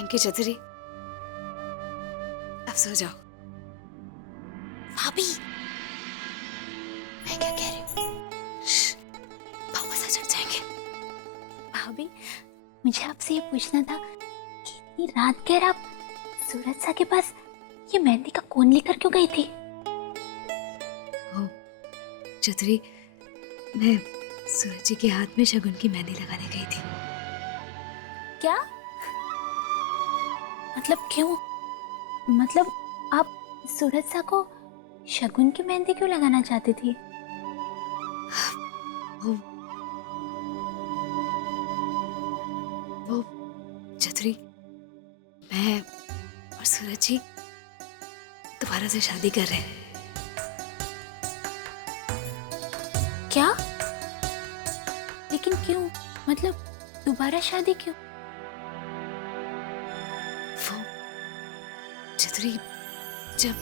Thank you Chaturi. अब सो जाओ। भाभी, मैं क्या कह रही हूँ? पापा से चढ़ जाएंगे। भाभी, मुझे आपसे ये पूछना था कि इतनी रात गैर आप सूरज सा के पास ये मेहंदी का कोन लेकर क्यों गई थी? ओ चतुरी, मैं सूरज जी के हाथ में शगुन की मेहंदी लगाने गई थी। क्या मतलब? क्यों? मतलब आप सूरज सा को शगुन की मेहंदी क्यों लगाना चाहती थी? वो चतुरी, मैं और सूरज जी दोबारा से शादी कर रहे हैं। क्या? लेकिन क्यों? मतलब दोबारा शादी क्यों? वो चतुरी, जब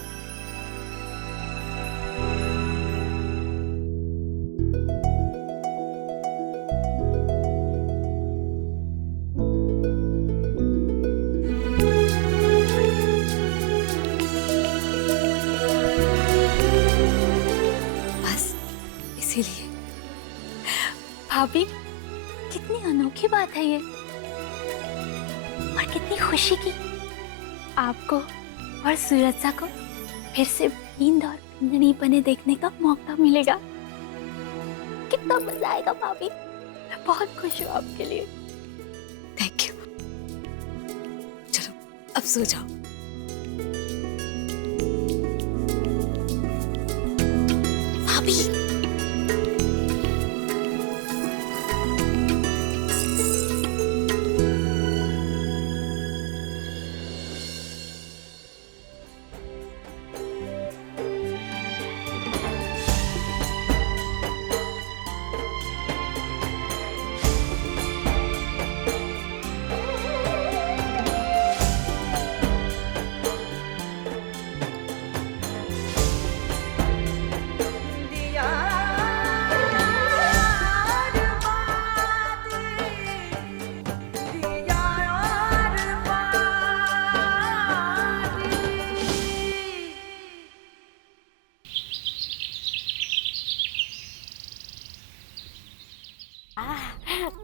बस इसीलिए। भाभी, कितनी अनोखी बात है ये, और कितनी खुशी की आपको और सूरज सा को फिर से नींद और पिंगनी बने देखने का मौका मिलेगा। कितना मजा आएगा भाभी, मैं बहुत खुश हूँ आपके लिए। Thank you. चलो अब सो जाओ। भाभी,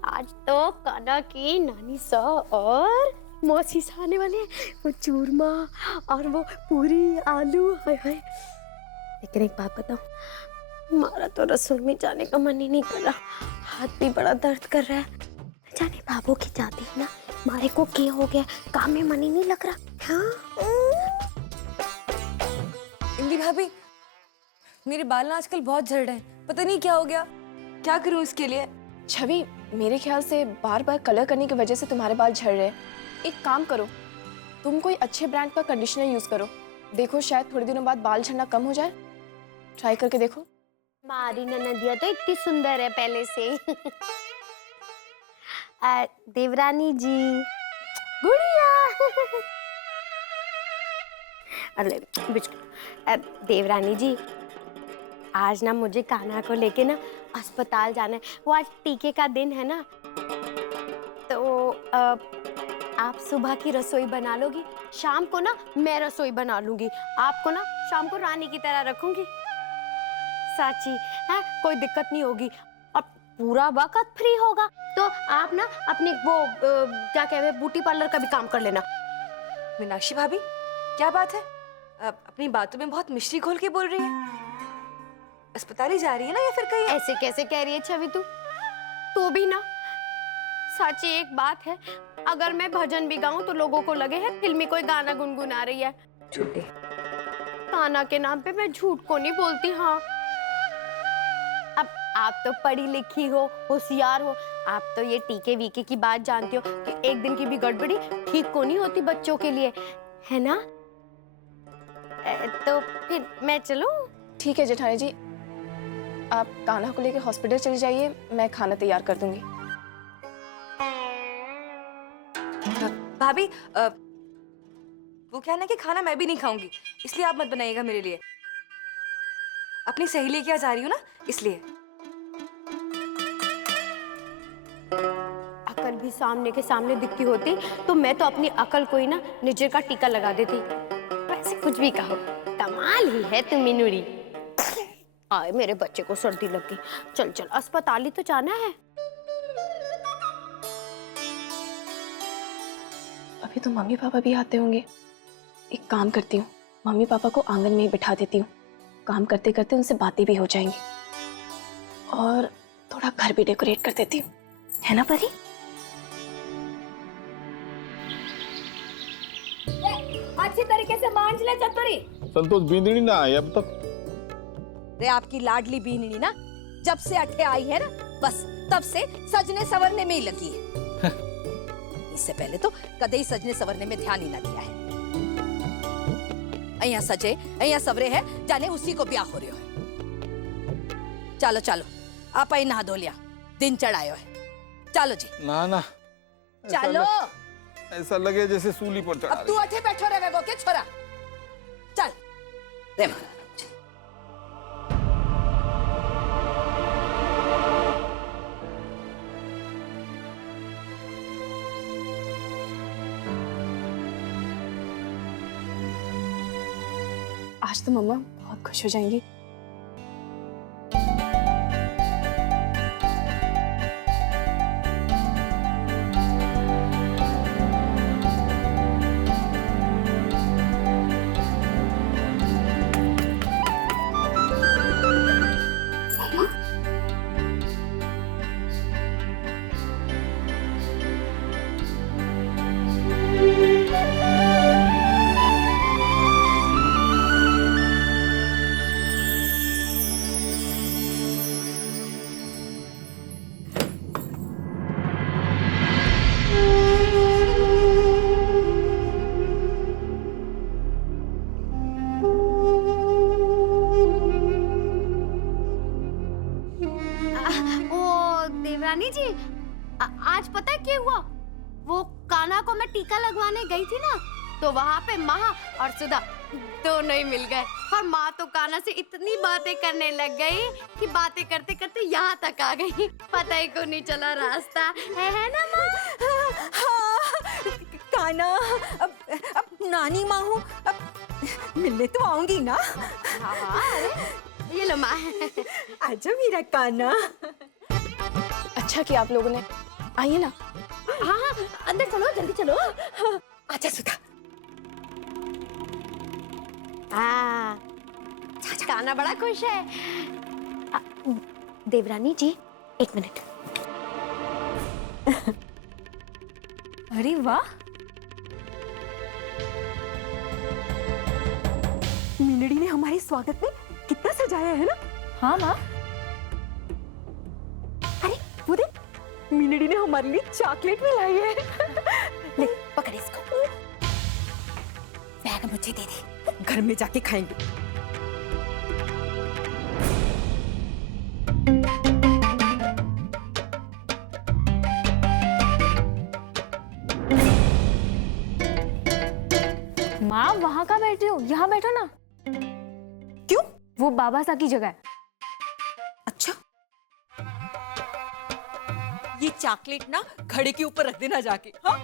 आज तो कान्हा की नानी सा और मौसी सा आने वाले हैं। वो चूरमा और वो पूरी आलू, हाय हाय। लेकिन एक बात बताऊं, हमारा तो रसोई में जाने का मन ही नहीं कर रहा। हाथ भी बड़ा दर्द कर रहा है। जाने बाबू की जाती है ना, मारे को क्या हो गया, काम में मन ही नहीं लग रहा। हाँ इंदी भाभी, मेरे बाल ना आजकल बहुत झड़ रहे हैं, पता नहीं क्या हो गया। क्या करूं इसके लिए? छवि, मेरे ख्याल से बार बार कलर करने की वजह से तुम्हारे बाल झड़ रहे हैं। एक काम करो, तुम कोई अच्छे ब्रांड का कंडीशनर यूज करो, देखो शायद थोड़े दिनों बाद बाल झड़ना कम हो जाए। ट्राई करके देखो। हमारी ननदिया तो इतनी सुंदर है पहले से ही। देवरानी जी, गुड़िया। अरे देवरानी जी, आज ना मुझे कान्हा को लेके ना अस्पताल जाना है। वो आज टीके का दिन है ना, तो आप सुबह की रसोई बना लोगी, शाम को ना मैं रसोई बना लूंगी। आपको ना शाम को रानी की तरह रखूंगी। साची है, कोई दिक्कत नहीं होगी और पूरा वक्त फ्री होगा। तो आप ना अपने वो क्या कहते हैं, ब्यूटी पार्लर का भी काम कर लेना। मीनाक्षी भाभी, क्या बात है? अपनी बातों में बहुत मिश्री घोल के बोल रही है। अस्पताल ही जा रही है ना, या फिर कहीं? ऐसे कैसे कह रही है छवि तू भी ना। साची एक बात है, अगर मैं भजन भी गाऊं तो लोगों को लगे है फिल्मी कोई गाना गुनगुना रही है। झूठे। कान्हा के नाम पे मैं झूठ को नहीं बोलती। हाँ, अब आप तो पढ़ी लिखी हो, होशियार हो, आप तो ये टीके वीके की बात जानती हो कि एक दिन की भी गड़बड़ी ठीक को नहीं होती बच्चों के लिए, है ना? तो फिर मैं चलूं? ठीक है जेठानी जी, आप कान्हा को लेकर हॉस्पिटल चले जाइए, मैं खाना तैयार कर दूंगी। भाभी, वो क्या है ना कि खाना मैं भी नहीं खाऊंगी, इसलिए आप मत बनाइएगा मेरे लिए। अपनी सहेली के यहाँ जा रही हूँ ना, इसलिए। अकल कभी सामने के सामने दिखती होती तो मैं तो अपनी अकल को ही ना निजर का टीका लगा देती। वैसे कुछ भी कहो, कमाल ही है तुम मीनूरी। आए मेरे बच्चे को सर्दी लग गई। चल चल अस्पताल ही तो जाना है। अभी तो मम्मी पापा भी आते होंगे। एक काम करती हूँ, मम्मी पापा को आंगन में ही बिठा देती हूँ। काम करते करते उनसे बातें भी हो जाएंगी और थोड़ा घर भी डेकोरेट कर देती हूँ, है ना परी? अच्छी तरीके से मांझ ले चतुरी। संतोष बींदड़ी ना आई अब तक। रे आपकी लाडली बीननी ना जब से अठे आई है ना, बस तब से सजने सवरने में ही लगी है। इससे पहले तो कदे ही सजने सवरने में ध्यान ही ना दिया है। अया सजे अया सवरे है, जाने उसी को ब्याह हो रही हो। चलो चलो आप आई नहा धो लिया, दिन चढ़ायो है। चलो जी ना ना, चलो। ऐसा लगे जैसे सूली पर चढ़ा अब तू अठे बैठो रे वेगो के छोरा। चल रे महाराज। आज तो मम्मा बहुत खुश हो जाएंगी। देवरानी जी, आज पता है क्या हुआ? वो कान्हा को मैं टीका लगवाने गई थी ना, तो वहाँ पे माँ और सुधा दोनों ही मिल गए। और माँ तो कान्हा से इतनी बातें करने लग गई कि बातें करते करते यहाँ तक आ गई, पता ही को नहीं चला रास्ता। है ना माँ? हाँ, कान्हा अब नानी माँ हूँ, अब मिलने तो आऊंगी ना। हाँ, अरे ये लो माँ। आजा मेरा कान्हा। अच्छा किया आप लोगों ने, आइए ना। हाँ हाँ, अंदर चलो, जल्दी चलो। आजा सुधा। हाँ, कान्हा बड़ा खुश है। देवरानी जी, एक मिनट। अरे वाह, मीनड़ी ने हमारे स्वागत में कितना सजाया है ना। हाँ माँ। अरे वो देख, मीनड़ी ने हमारे लिए चॉकलेट भी लाई है। ले पकड़ इसको, बैग मुझे दे दे, घर में जाके खाएंगे। माँ वहाँ का बैठ रही हो, यहाँ बैठो ना। क्यों? वो बाबा सा की जगह है। अच्छा, ये चॉकलेट ना घड़े के ऊपर रख देना जाके। हाँ?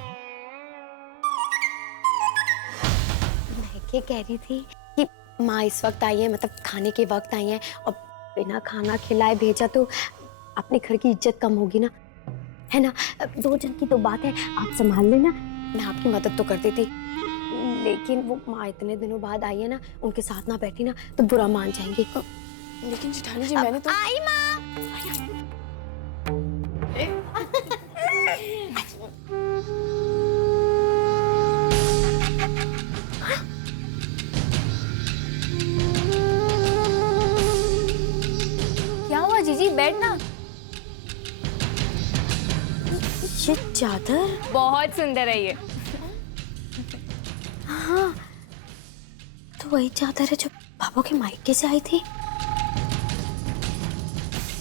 मैं क्या कह रही थी कि माँ इस वक्त आई है, मतलब खाने के वक्त आई है, और बिना खाना खिलाए भेजा तो अपने घर की इज्जत कम होगी ना, है ना? 2 जन की तो बात है, आप संभाल लेना, मैं आपकी मदद तो कर देती। लेकिन वो माँ इतने दिनों बाद आई है ना, उनके साथ ना बैठी ना तो बुरा मान जाएंगे। लेकिन जेठानी जी, मैंने तो आई माँ। क्या हुआ जीजी, बैठना। ये चादर बहुत सुंदर है ये। हाँ, तो वही चादर है जो पापा के मायके से आई थी।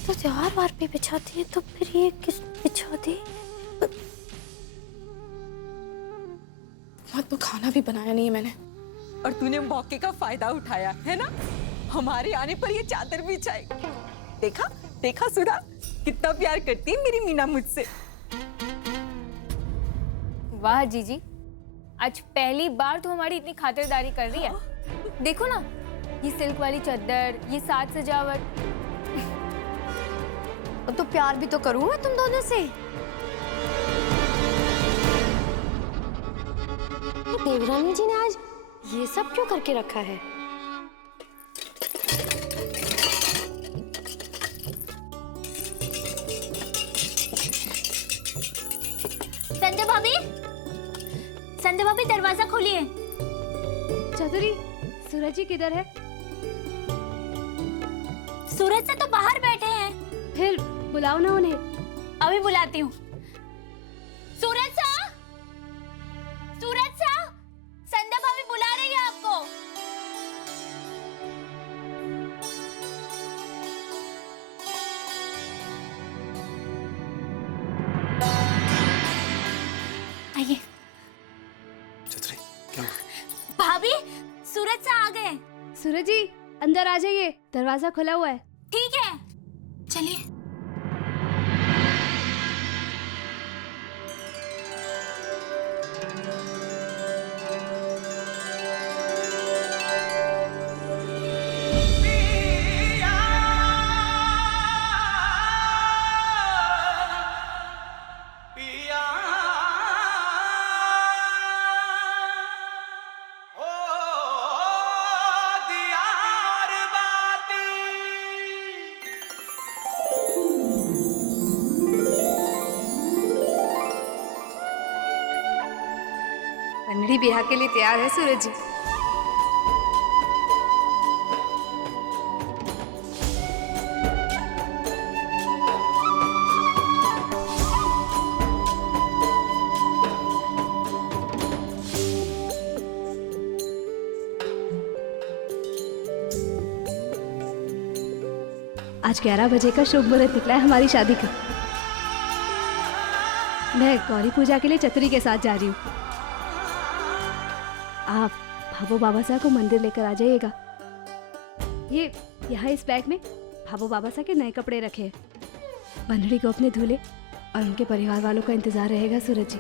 तो त्योहार वार पे बिछाती है, तो फिर ये किस बिछाती? मत तो खाना भी बनाया नहीं है मैंने। और तूने मौके का फायदा उठाया है ना, हमारे आने पर ये चादर बिछाई। देखा देखा सुधा, कितना प्यार करती है मेरी मीना मुझसे। वाह जीजी, आज पहली बार तो हमारी इतनी खातिरदारी कर रही है। देखो ना, ये सिल्क वाली चादर, ये साज सजावट। तो प्यार भी तो करूँ मैं तुम दोनों से। देवरानी जी ने आज ये सब क्यों करके रखा है? संध्या भाभी दरवाजा खोलिए। चौधरी, सूरज जी किधर है? सूरज से तो बाहर बैठे हैं। फिर बुलाओ ना उन्हें। अभी बुलाती हूँ। सूरज सा, सूरज सा, संध्या भाभी बुला रही है आपको। आइए। भाभी, सूरज सा आ गए। सूरज जी अंदर आ जाइए, दरवाजा खुला हुआ है। ठीक है, चलिए। बनड़ी ब्याह के लिए तैयार है सूरज जी। आज 11 बजे का शुभ मुहूर्त निकला है हमारी शादी का। मैं गौरी पूजा के लिए चतुरी के साथ जा रही हूँ। आप भाभो बाबा साहब को मंदिर लेकर आ जाइएगा। ये यहाँ इस बैग में भाभो बाबा साहब के नए कपड़े रखे हैं। बंधड़ी को अपने दूल्हे और उनके परिवार वालों का इंतजार रहेगा सूरज जी।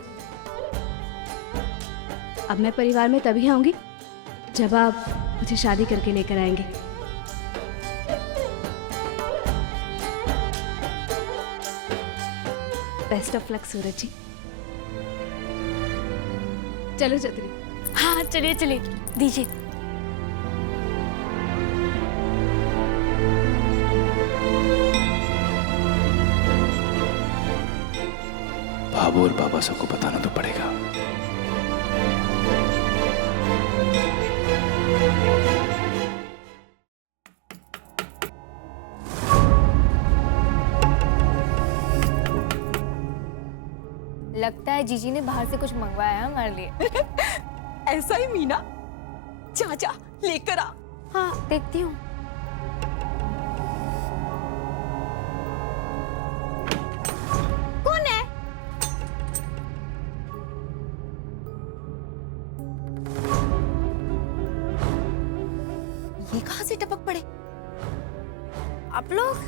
अब मैं परिवार में तभी आऊंगी जब आप मुझे शादी करके लेकर आएंगे। बेस्ट ऑफ लक सूरज जी। चलो चतरी। हाँ चलिए चलिए, दीजिए। बाबू और बाबा सबको बताना तो पड़ेगा। लगता है जीजी ने बाहर से कुछ मंगवाया है हमारे लिए। ऐसा ही मीना, जा जा लेकर आ। हाँ देखती हूँ। कौन है? ये कहाँ से टपक पड़े? आप लोग?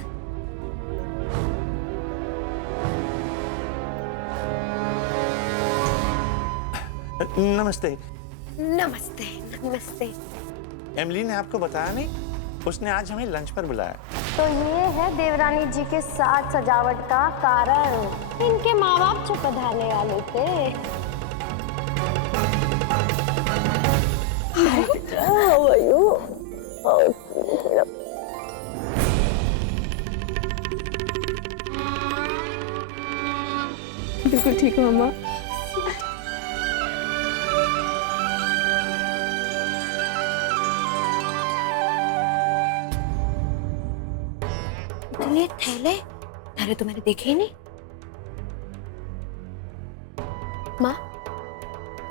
नमस्ते। नमस्ते नमस्ते। एमली ने आपको बताया नहीं? उसने आज हमें लंच पर बुलाया। तो ये है देवरानी जी के साथ सजावट का कारण। इनके माँ बाप जो पधारने वाले थे। बिल्कुल ठीक हो अम्मा। इतने थैले थैले तो मैंने देखे ही नहीं। माँ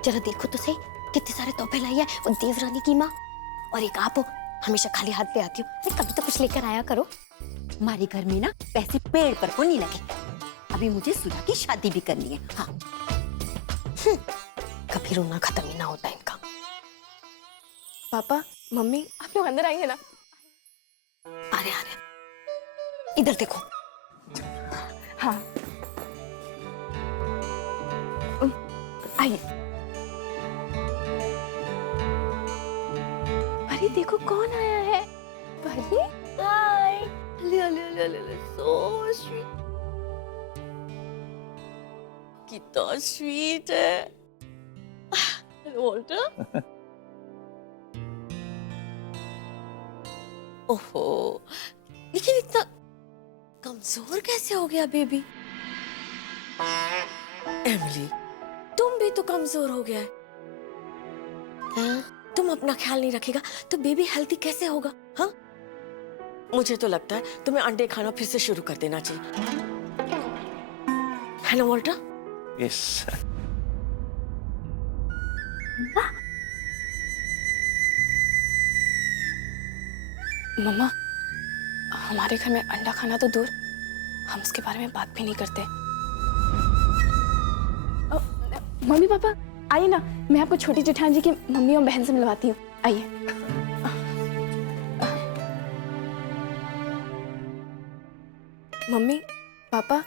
जरा देखो तो सही, कितने सारे तोहफे लाई है वो देवरानी की माँ। और एक आप हो, हमेशा खाली हाथ ले आती हो। अरे कभी तो कुछ लेकर आया करो। हमारे घर में ना पैसे पेड़ पर को नहीं लगे। अभी मुझे सुधा की शादी भी करनी है। हाँ कभी रोना खत्म ही ना होता इनका। पापा, मम्मी, आप लोग अंदर आइए ना। अरे अरे इधर देखो। हाँ। आइए। परी देखो कौन आया है। परी हाय। So sweet. कितना स्वीट है। वॉल्टर। ओहो, लेकिन इतना कमजोर कैसे हो गया बेबी? एमिली, तुम भी तो कमजोर हो गया है। हाँ? तुम अपना ख्याल नहीं रखेगा तो बेबी हेल्थी कैसे होगा? हाँ? मुझे तो लगता है तुम्हें अंडे खाना फिर से शुरू कर देना चाहिए। है ना वॉल्टर? यस। मम्मा, हमारे घर में अंडा खाना तो दूर, हम उसके बारे में बात भी नहीं करते। मम्मी पापा आइए ना, मैं आपको छोटी जेठानी जी की मम्मी और बहन से मिलवाती हूँ। आइए। मम्मी पापा,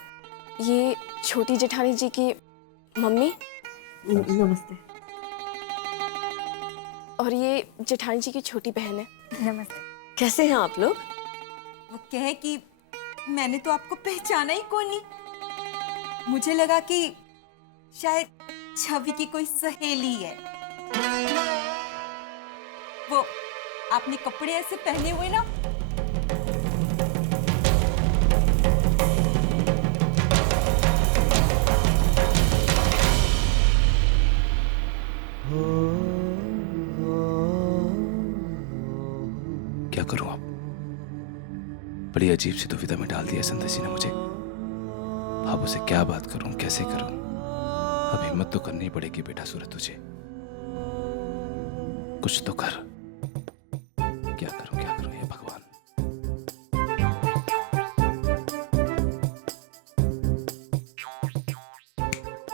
ये छोटी जेठानी जी की मम्मी। नमस्ते। और ये जेठानी जी की छोटी बहन है। नमस्ते। कैसे हैं आप लोग? वो कहे कि मैंने तो आपको पहचाना ही कौन नहीं। मुझे लगा कि शायद छवि की कोई सहेली है। वो आपने कपड़े ऐसे पहने हुए ना, क्या करूं अब? बड़ी अजीब सी दुविधा में डाल दिया संदेशी ने मुझे। भाभू से क्या बात करूं, कैसे करूं? अब हिम्मत तो करनी पड़ेगी बेटा सूरज तुझे। कुछ तो कर। क्या करूं ये भगवान।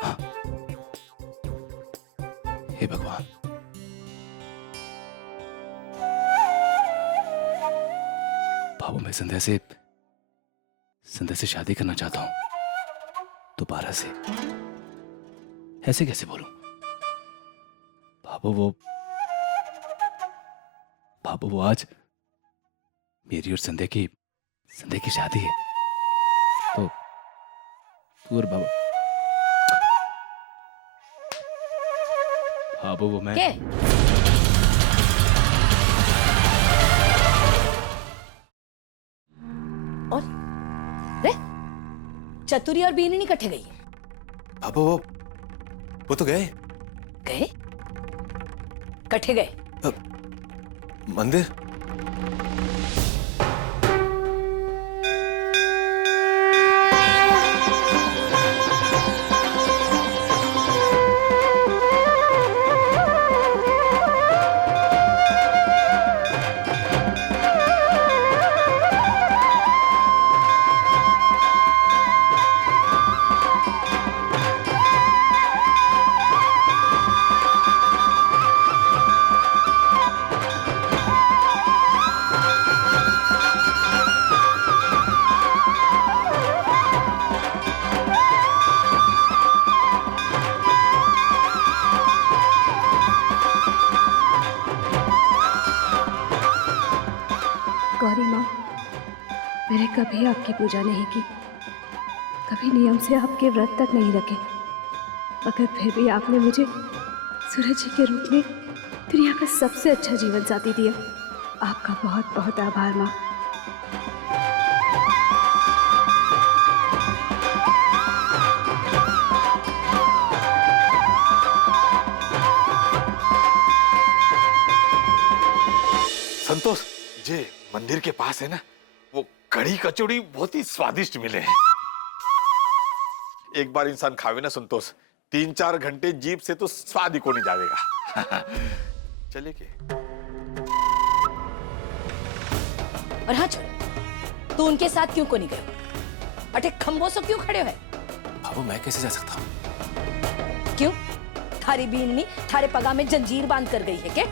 हाँ। हे भगवान, भाभू मैं संध्या से शादी करना चाहता हूं दोबारा से। ऐसे कैसे बोलूं? भाभू वो आज मेरी और संध्या की शादी है, तो तू और भाभू वो मैं के? और रे चतुरी और बीनी इकट्ठे गई। भाभू वो तो गए इकट्ठे गए। मंदिर। गौरी माँ, मैंने कभी आपकी पूजा नहीं की, कभी नियम से आपके व्रत तक नहीं रखे, मगर फिर भी आपने मुझे सूरज जी के रूप में दुनिया का सबसे अच्छा जीवन साथी दिया। आपका बहुत बहुत आभार माँ। संतोष जी, मंदिर के पास है ना, वो कढ़ी कचौड़ी बहुत ही स्वादिष्ट मिले हैं। एक बार इंसान खावे ना संतोष, 3-4 घंटे जीभ से तो स्वाद ही को नहीं जाएगा। चलिए के। और हाँ छोड़, तू उनके साथ क्यों को नहीं गए? अटे खंभों से क्यों खड़े हुए? भाभू मैं कैसे जा सकता हूँ? क्यों? थारी बीननी थारे पगा में जंजीर बांध कर गई है क्या?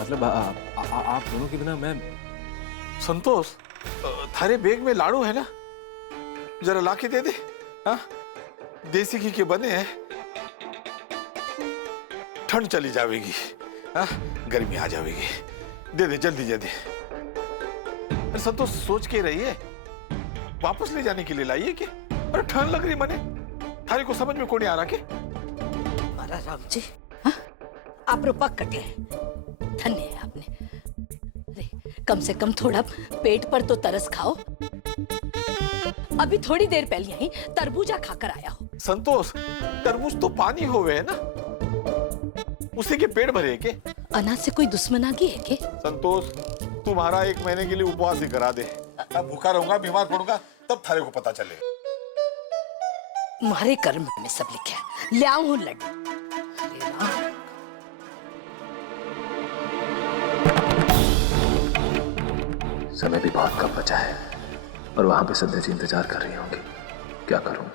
मतलब आप दोनों के बिना मैं। संतोष, थारे बैग में लाड़ू है ना, जरा लाके दे दे। हाँ, देसी घी के बने हैं, ठंड चली जाएगी, हाँ गर्मी आ जाएगी। दे दे जल्दी जल्दी। अरे संतोष सोच के रहिए, वापस ले जाने के लिए लाइए कि? अरे ठंड लग रही मने, थारी को समझ में कौन आ रहा के? मारा राम जी, हाँ? आप रुपक कटे धन्य है आपने। अरे कम से कम थोड़ा पेट पर तो तरस खाओ। अभी थोड़ी देर पहले ही तरबूजा खाकर आया हो। संतोष तरबूज तो पानी होवे है ना, उसी के पेट भरे के? अनाज से कोई दुश्मनागी है के? संतोष तुम्हारा 1 महीने के लिए उपवास ही करा दे। अब भूखा रहूंगा, बीमार पड़ूंगा, तब थारे को पता चलेगा। तुम्हारे कर्म में सब लिखा है। ले आऊं हूं लड्डू। अरे राम। समय भी बहुत कम बचा है और वहां पे संध्या जी इंतजार कर रही होंगी। क्या करूं?